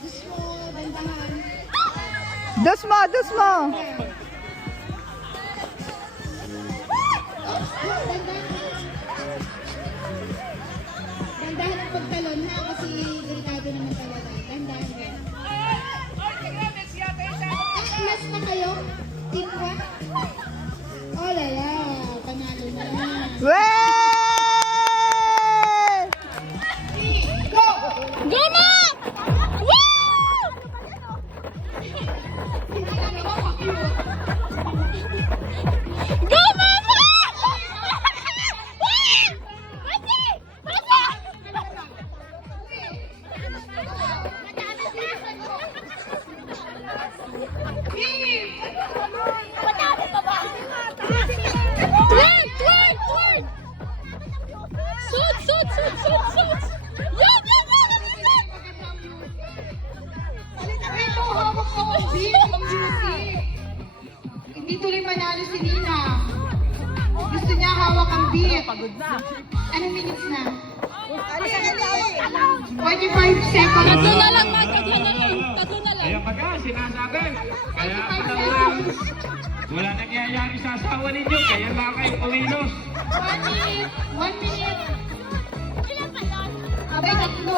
Dos mo, dos mo. Dandahan ang pagtalon ha, kasi delikado naman talaga. Dandahan rin. Last na kayo? Team 1? Oh, lala. Panalo na. Wey! Go! Go mo! Go, Mama! Twerk! Suit! Yan! Ito, hawak ko ang beat. Hindi tuloy manalo si Nina. Gusto niya hawak ang beat. Pagod na. Anong minutes na? 45 seconds. Tatlo na lang, tatlo na lang. Ayan baga, sinasabi. Kaya lang, wala nangyayari sa asawa ninyo, kaya lang kayo umilos. 1 minute. Abay, tatlo.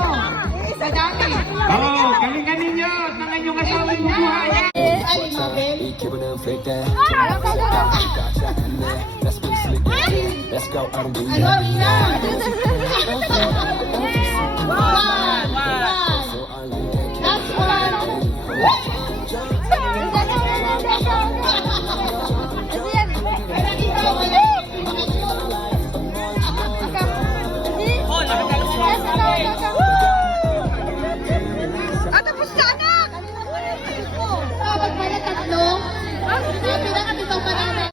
Madami. Oo, galingan ninyo at ng inyong asawa yung buhay. Ali Mabel. Let's go, I'm Ano, Nina? 1,